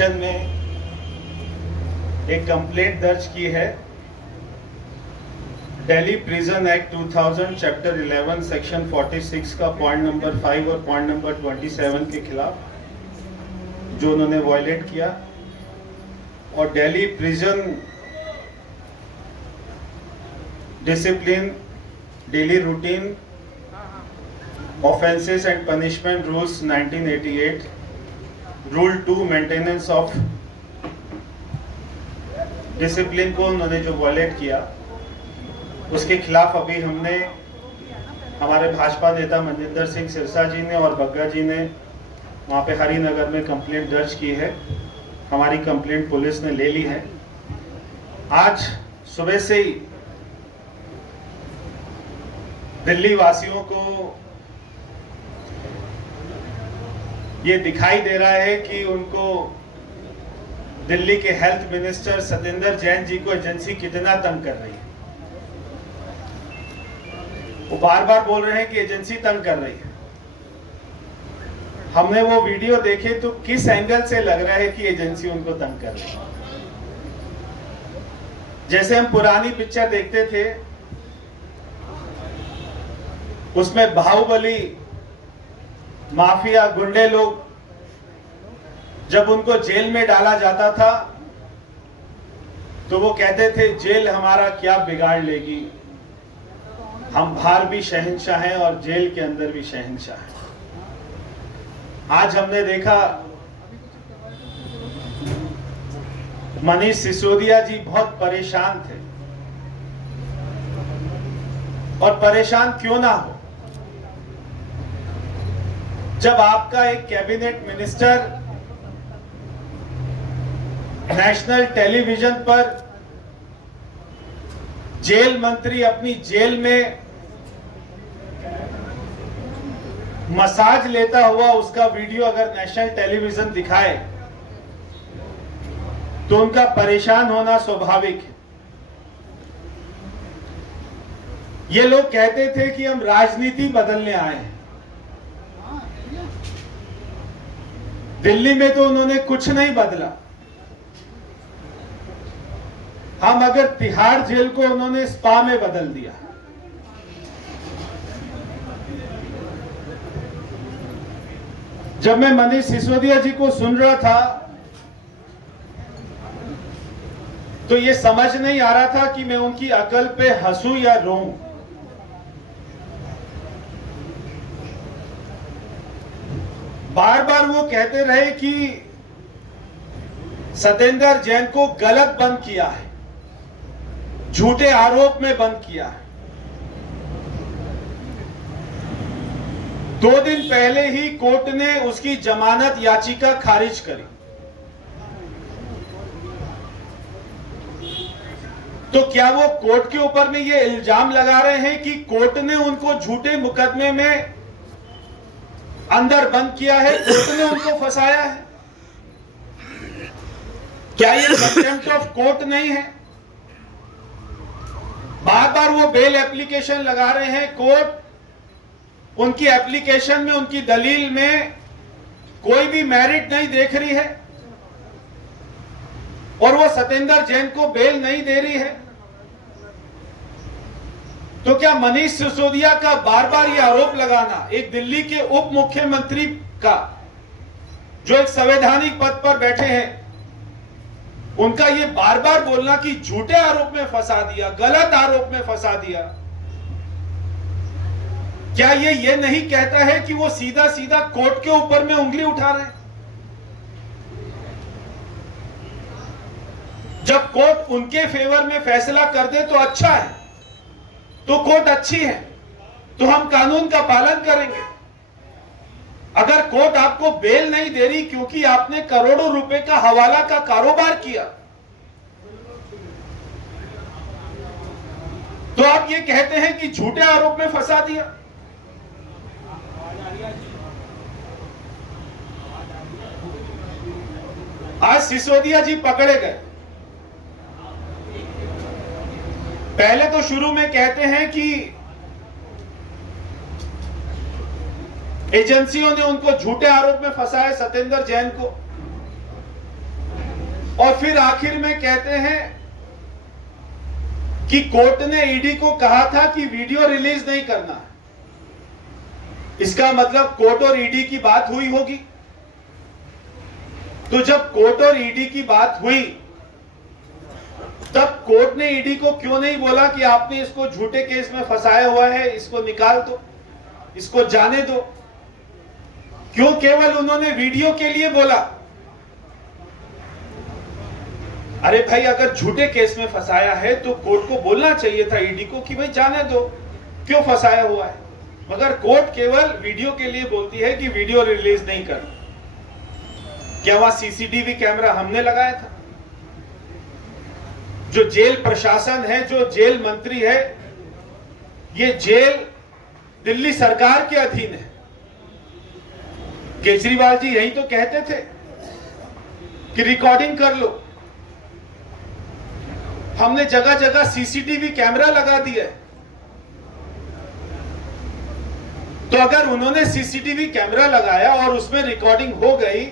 Station में एक complaint दर्ज की है Delhi prison act 2000 chapter 11 section 46 का पॉइंट नंबर 5 और पॉइंट नंबर 27 के खिलाफ, जो उन्होंने वायलेट किया। और Delhi prison discipline daily routine offences and punishment rules 1988 rule 2 maintenance of discipline को उन्होंने जो वायलेट किया, उसके खिलाफ अभी हमने हमारे भाजपा नेता मनजिंदर सिंह सिरसा जी ने और बग्गा जी ने वहाँ पे हरिनगर में कंप्लेंट दर्ज की है। हमारी कंप्लेंट पुलिस ने ले ली है। आज सुबह से ही दिल्ली वासियों को ये दिखाई दे रहा है कि उनको दिल्ली के हेल्थ मिनिस्टर सतेंद्र जैन जी को एजेंसी कितना तंग कर रही है। वो बार बार बोल रहे हैं कि एजेंसी तंग कर रही है। हमने वो वीडियो देखे तो किस एंगल से लग रहा है कि एजेंसी उनको तंग कर रही है। जैसे हम पुरानी पिक्चर देखते थे, उसमें बाहुबली माफिया गुंडे लोग जब उनको जेल में डाला जाता था तो वो कहते थे जेल हमारा क्या बिगाड़ लेगी, हम बाहर भी शहंशाह हैं और जेल के अंदर भी शहंशाह हैं। आज हमने देखा मनीष सिसोदिया जी बहुत परेशान थे, और परेशान क्यों ना हो जब आपका एक कैबिनेट मिनिस्टर नेशनल टेलीविजन पर जेल मंत्री अपनी जेल में मसाज लेता हुआ उसका वीडियो अगर नेशनल टेलीविजन दिखाए तो उनका परेशान होना स्वाभाविक है। ये लोग कहते थे कि हम राजनीति बदलने आए हैं। दिल्ली में तो उन्होंने कुछ नहीं बदला। हम अगर तिहाड़ जेल को उन्होंने स्पा में बदल दिया। जब मैं मनीष सिसोदिया जी को सुन रहा था तो ये समझ नहीं आ रहा था कि मैं उनकी अकल पे हंसूं या रोऊं। बार बार वो कहते रहे कि सतेंद्र जैन को गलत बंद किया है, झूठे आरोप में बंद किया है। 2 दिन पहले ही कोर्ट ने उसकी जमानत याचिका खारिज करी। तो क्या वो कोर्ट के ऊपर में ये इल्जाम लगा रहे हैं कि कोर्ट ने उनको झूठे मुकदमे में अंदर बंद किया है, कोर्ट ने उनको फंसाया है? क्या ये कंटेम्प्ट ऑफ कोर्ट नहीं है? बार बार वो बेल एप्लीकेशन लगा रहे हैं। कोर्ट उनकी एप्लीकेशन में, उनकी दलील में कोई भी मेरिट नहीं देख रही है और वो सतेंद्र जैन को बेल नहीं दे रही है। तो क्या मनीष सिसोदिया का बार बार ये आरोप लगाना, एक दिल्ली के उप मुख्यमंत्री का जो एक संवैधानिक पद पर बैठे हैं, उनका ये बार बार बोलना कि झूठे आरोप में फंसा दिया, गलत आरोप में फंसा दिया, क्या ये नहीं कहता है कि वो सीधा सीधा कोर्ट के ऊपर में उंगली उठा रहे हैं? जब कोर्ट उनके फेवर में फैसला कर दे तो अच्छा है, तो कोर्ट अच्छी है, तो हम कानून का पालन करेंगे। अगर कोर्ट आपको बेल नहीं दे रही क्योंकि आपने करोड़ों रुपए का हवाला का कारोबार किया, तो आप ये कहते हैं कि झूठे आरोप में फंसा दिया। आज सिसोदिया जी पकड़े गए। पहले तो शुरू में कहते हैं कि एजेंसियों ने उनको झूठे आरोप में फंसाया, सतेंद्र जैन को। और फिर आखिर में कहते हैं कि कोर्ट ने ईडी को कहा था कि वीडियो रिलीज नहीं करना। इसका मतलब कोर्ट और ईडी की बात हुई होगी। तो जब कोर्ट और ईडी की बात हुई तब कोर्ट ने ईडी को क्यों नहीं बोला कि आपने इसको झूठे केस में फंसाया हुआ है, इसको निकाल दो, इसको जाने दो? क्यों केवल उन्होंने वीडियो के लिए बोला? अरे भाई, अगर झूठे केस में फंसाया है तो कोर्ट को बोलना चाहिए था ईडी को कि भाई जाने दो, क्यों फंसाया हुआ है। मगर कोर्ट केवल वीडियो के लिए बोलती है कि वीडियो रिलीज नहीं करना। क्या वहां सीसीटीवी कैमरा हमने लगाया था? जो जेल प्रशासन है, जो जेल मंत्री है, ये जेल दिल्ली सरकार के अधीन है। केजरीवाल जी यही तो कहते थे कि रिकॉर्डिंग कर लो। हमने जगह जगह सीसीटीवी कैमरा लगा दिया है। तो अगर उन्होंने सीसीटीवी कैमरा लगाया और उसमें रिकॉर्डिंग हो गई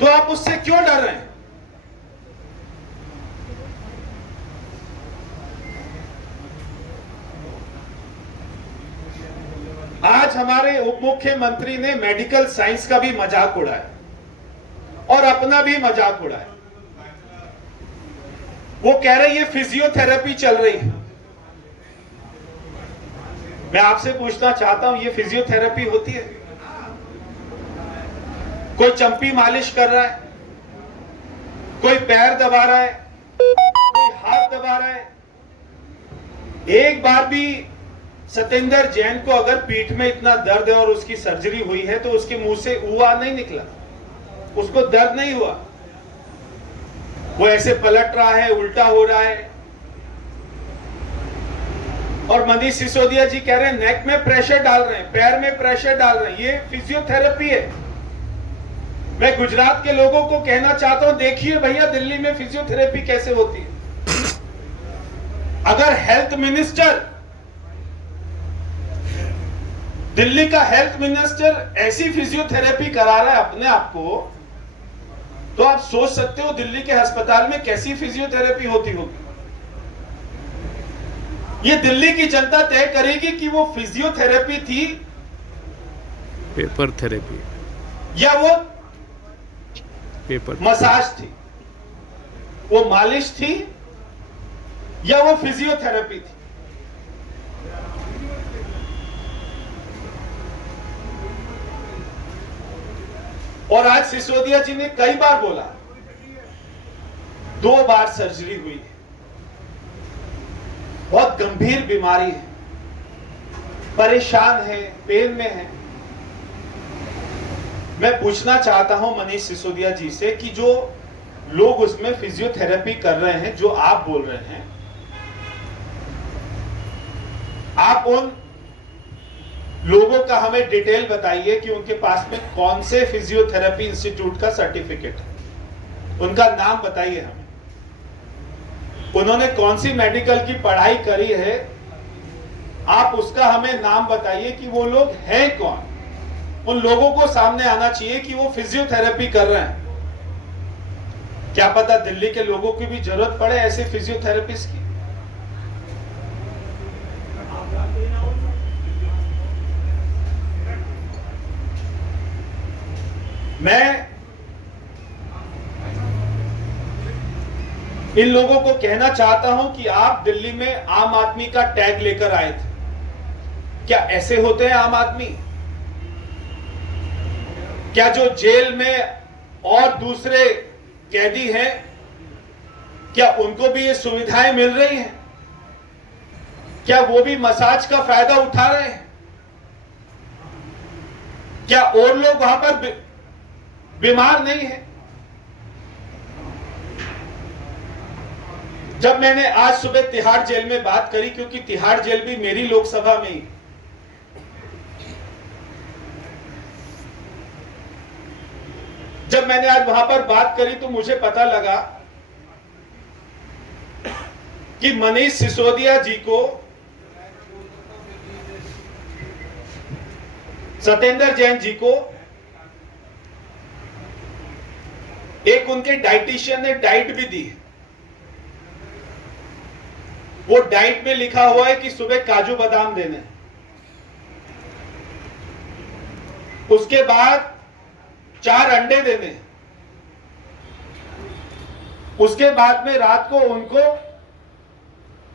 तो आप उससे क्यों डर रहे हैं? आज हमारे उप मुख्यमंत्री ने मेडिकल साइंस का भी मजाक उड़ाया और अपना भी मजाक उड़ाया। वो कह रहे ये फिजियोथेरेपी चल रही है। मैं आपसे पूछना चाहता हूं, ये फिजियोथेरेपी होती है? कोई चंपी मालिश कर रहा है, कोई पैर दबा रहा है, कोई हाथ दबा रहा है। एक बार भी सतेंद्र जैन को अगर पीठ में इतना दर्द है और उसकी सर्जरी हुई है तो उसके मुंह से उआ नहीं निकला, उसको दर्द नहीं हुआ। वो ऐसे पलट रहा है, उल्टा हो रहा है। और मनीष सिसोदिया जी कह रहे हैं नेक में प्रेशर डाल रहे हैं, पैर में प्रेशर डाल रहे हैं। ये फिजियोथेरेपी है। मैं गुजरात के लोगों को कहना चाहता हूं, देखिए भैया दिल्ली में फिजियोथेरेपी कैसे होती है। अगर हेल्थ मिनिस्टर, दिल्ली का हेल्थ मिनिस्टर ऐसी फिजियोथेरेपी करा रहा है अपने आप को, तो आप सोच सकते हो दिल्ली के अस्पताल में कैसी फिजियोथेरेपी होती होगी। ये दिल्ली की जनता तय करेगी कि वो फिजियोथेरेपी थी, पेपर थेरेपी, या वो पेपर मसाज थी, वो मालिश थी, या वो फिजियोथेरेपी थी। और आज सिसोदिया जी ने कई बार बोला, 2 बार सर्जरी हुई है, बहुत गंभीर बीमारी है, परेशान है, पेन में है। मैं पूछना चाहता हूं मनीष सिसोदिया जी से कि जो लोग उसमें फिजियोथेरेपी कर रहे हैं, जो आप बोल रहे हैं, आप उन लोगों का हमें डिटेल बताइए कि उनके पास में कौन से फिजियोथेरेपी इंस्टीट्यूट का सर्टिफिकेट है, उनका नाम बताइए हमें। उन्होंने कौन सी मेडिकल की पढ़ाई करी है, आप उसका हमें नाम बताइए कि वो लोग हैं कौन। उन लोगों को सामने आना चाहिए कि वो फिजियोथेरेपी कर रहे हैं। क्या पता दिल्ली के लोगों की भी जरूरत पड़े ऐसे फिजियोथेरेपिस्ट की। मैं इन लोगों को कहना चाहता हूं कि आप दिल्ली में आम आदमी का टैग लेकर आए थे। क्या ऐसे होते हैं आम आदमी? क्या जो जेल में और दूसरे कैदी हैं, क्या उनको भी ये सुविधाएं मिल रही हैं? क्या वो भी मसाज का फायदा उठा रहे हैं? क्या और लोग वहां पर बीमार नहीं है? जब मैंने आज सुबह तिहाड़ जेल में बात करी, क्योंकि तिहाड़ जेल भी मेरी लोकसभा में ही, जब मैंने आज वहां पर बात करी तो मुझे पता लगा कि मनीष सिसोदिया जी को सतेंद्र जैन जी को एक उनके डाइटिशियन ने डाइट भी दी है। वो डाइट में लिखा हुआ है कि सुबह काजू बादाम देने, उसके बाद 4 अंडे देने, उसके बाद में रात को उनको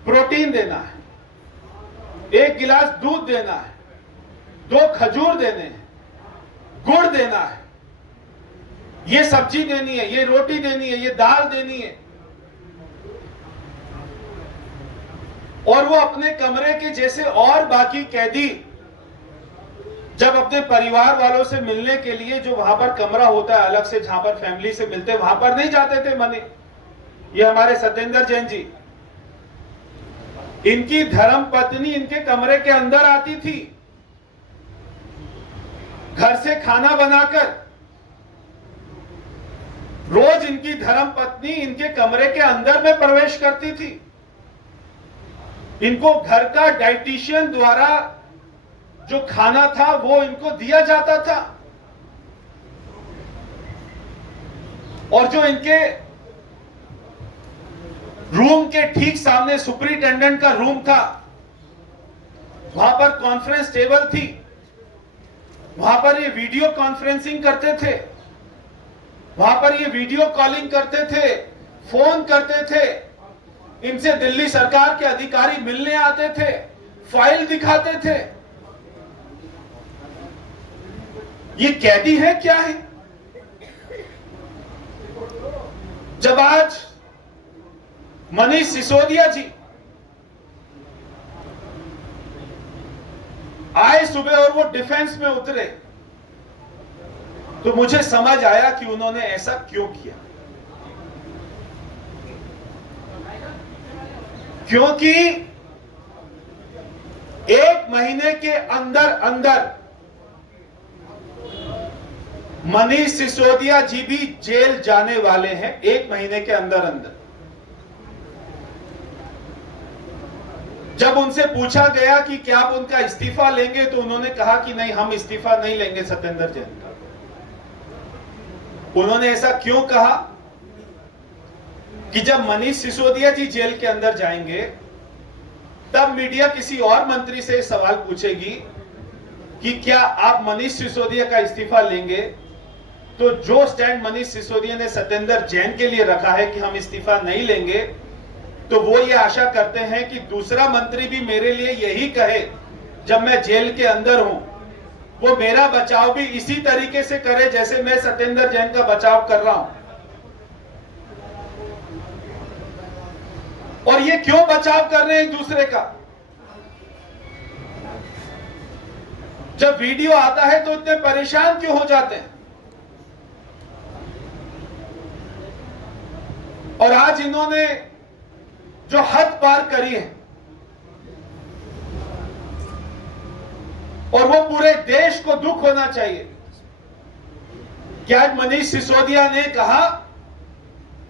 प्रोटीन देना है, 1 गिलास दूध देना है, 2 खजूर देने हैं, गुड़ देना है, ये सब्जी देनी है, ये रोटी देनी है, ये दाल देनी है। और वो अपने कमरे के जैसे और बाकी कैदी जब अपने परिवार वालों से मिलने के लिए, जो वहां पर कमरा होता है अलग से जहां पर फैमिली से मिलते, वहां पर नहीं जाते थे मनी। ये हमारे सत्येंद्र जैन जी, इनकी धर्म पत्नी इनके कमरे के अंदर आती थी, घर से खाना बनाकर। रोज इनकी धर्म पत्नी इनके कमरे के अंदर में प्रवेश करती थी। इनको घर का डाइटिशियन द्वारा जो खाना था वो इनको दिया जाता था। और जो इनके रूम के ठीक सामने सुपरिटेंडेंट का रूम था, वहां पर कॉन्फ्रेंस टेबल थी, वहां पर ये वीडियो कॉन्फ्रेंसिंग करते थे, वहां पर ये वीडियो कॉलिंग करते थे, फोन करते थे। इनसे दिल्ली सरकार के अधिकारी मिलने आते थे, फाइल दिखाते थे। ये कैदी है क्या है? जब आज मनीष सिसोदिया जी आए सुबह और वो डिफेंस में उतरे, तो मुझे समझ आया कि उन्होंने ऐसा क्यों किया। क्योंकि 1 महीने के अंदर अंदर मनीष सिसोदिया जी भी जेल जाने वाले हैं, 1 महीने के अंदर अंदर। जब उनसे पूछा गया कि क्या आप उनका इस्तीफा लेंगे, तो उन्होंने कहा कि नहीं, हम इस्तीफा नहीं लेंगे सत्येंद्र जैन का। उन्होंने ऐसा क्यों कहा कि जब मनीष सिसोदिया जी जेल के अंदर जाएंगे, तब मीडिया किसी और मंत्री से सवाल पूछेगी कि क्या आप मनीष सिसोदिया का इस्तीफा लेंगे, तो जो स्टैंड मनीष सिसोदिया ने सत्येंद्र जैन के लिए रखा है कि हम इस्तीफा नहीं लेंगे, तो वो ये आशा करते हैं कि दूसरा मंत्री भी मेरे लिए यही कहे जब मैं जेल के अंदर हूं, वो मेरा बचाव भी इसी तरीके से करे जैसे मैं सत्येंद्र जैन का बचाव कर रहा हूं। और ये क्यों बचाव कर रहे हैं एक दूसरे का? जब वीडियो आता है तो इतने परेशान क्यों हो जाते हैं? और आज इन्होंने जो हद पार करी है, और वो पूरे देश को दुख होना चाहिए कि आज मनीष सिसोदिया ने कहा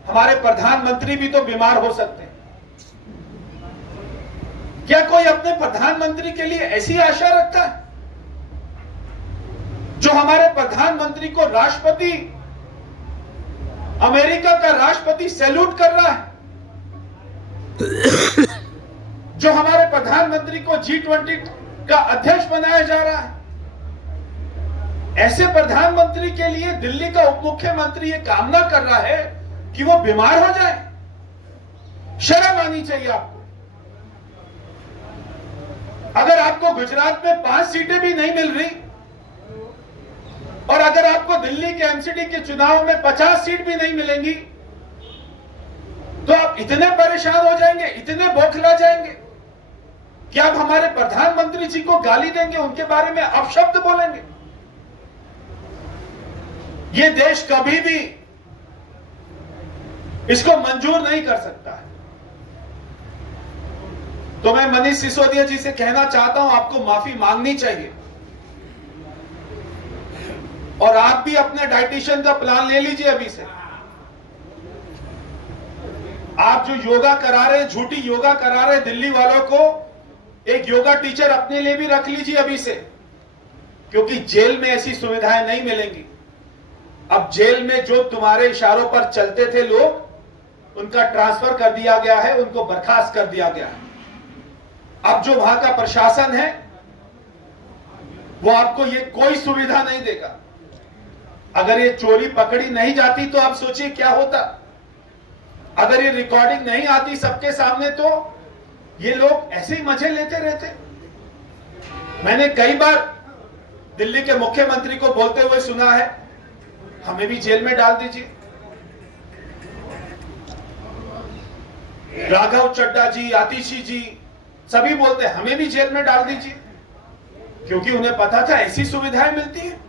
हमारे प्रधानमंत्री भी तो बीमार हो सकते हैं। क्या कोई अपने प्रधानमंत्री के लिए ऐसी आशा रखता है? जो हमारे प्रधानमंत्री को राष्ट्रपति, अमेरिका का राष्ट्रपति सैल्यूट कर रहा है, जो हमारे प्रधानमंत्री को G20 का अध्यक्ष बनाया जा रहा है, ऐसे प्रधानमंत्री के लिए दिल्ली का उप मुख्यमंत्री ये कामना कर रहा है कि वो बीमार हो जाए। शर्म आनी चाहिए आपको। अगर आपको गुजरात में 5 सीटें भी नहीं मिल रही, और अगर आपको दिल्ली के एमसीडी के चुनाव में 50 सीट भी नहीं मिलेंगी, तो आप इतने परेशान हो जाएंगे, इतने बौखला जाएंगे कि आप हमारे प्रधानमंत्री जी को गाली देंगे, उनके बारे में अपशब्द बोलेंगे। ये देश कभी भी इसको मंजूर नहीं कर सकता है। तो मैं मनीष सिसोदिया जी से कहना चाहता हूं, आपको माफी मांगनी चाहिए, और आप भी अपने डाइटिशियन का प्लान ले लीजिए अभी से। आप जो योगा करा रहे हैं, झूठी योगा करा रहे हैं दिल्ली वालों को, एक योगा टीचर अपने लिए भी रख लीजिए अभी से, क्योंकि जेल में ऐसी सुविधाएं नहीं मिलेंगी। अब जेल में जो तुम्हारे इशारों पर चलते थे लोग, उनका ट्रांसफर कर दिया गया है, उनको बर्खास्त कर दिया गया है। अब जो वहां का प्रशासन है वो आपको ये कोई सुविधा नहीं देगा। अगर ये चोरी पकड़ी नहीं जाती तो आप सोचिए क्या होता। अगर ये रिकॉर्डिंग नहीं आती सबके सामने तो ये लोग ऐसे ही मजे लेते रहते। मैंने कई बार दिल्ली के मुख्यमंत्री को बोलते हुए सुना है, हमें भी जेल में डाल दीजिए। राघव चड्ढा जी, आतिशी जी सभी बोलते हैं हमें भी जेल में डाल दीजिए, क्योंकि उन्हें पता था ऐसी सुविधाएं मिलती है।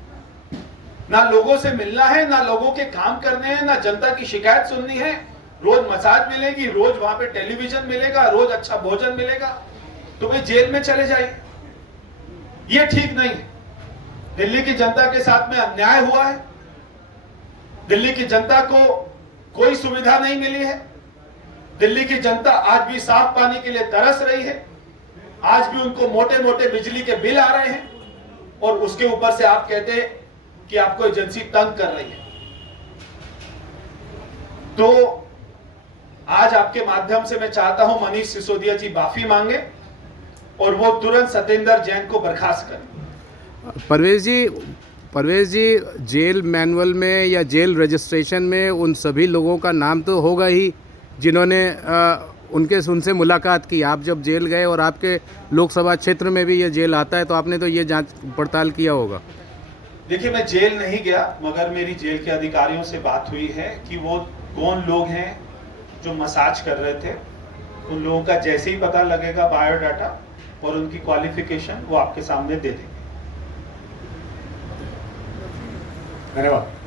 ना लोगों से मिलना है, ना लोगों के काम करने हैं, ना जनता की शिकायत सुननी है। रोज मसाज मिलेगी, रोज वहां पे टेलीविजन मिलेगा, रोज अच्छा भोजन मिलेगा, तो वे जेल में चले जाइए। ये ठीक नहीं है। दिल्ली की जनता के साथ में अन्याय हुआ है। दिल्ली की जनता को कोई सुविधा नहीं मिली है। दिल्ली की जनता आज भी साफ पानी के लिए तरस रही है। आज भी उनको मोटे मोटे बिजली के बिल आ रहे हैं, और उसके ऊपर से आप कहते हैं कि आपको एजेंसी तंग कर रही है। तो आज आपके माध्यम से मैं चाहता हूं मनीष सिसोदिया जी माफी मांगे और वो तुरंत सत्येंद्र जैन को बर्खास्त करें। परवेज जी, जेल मैनुअल में या जेल रजिस्ट्रेशन में उन सभी लोगों का नाम तो होगा ही जिन्होंने उनसे मुलाकात की। आप जब जेल गए और आपके लोकसभा क्षेत्र में भी ये जेल आता है, तो आपने तो ये जांच पड़ताल किया होगा। देखिए, मैं जेल नहीं गया, मगर मेरी जेल के अधिकारियों से बात हुई है कि वो कौन लोग हैं जो मसाज कर रहे थे। उन लोगों का जैसे ही पता लगेगा बायोडाटा और उनकी क्वालिफिकेशन वो आपके सामने दे देंगे। धन्यवाद।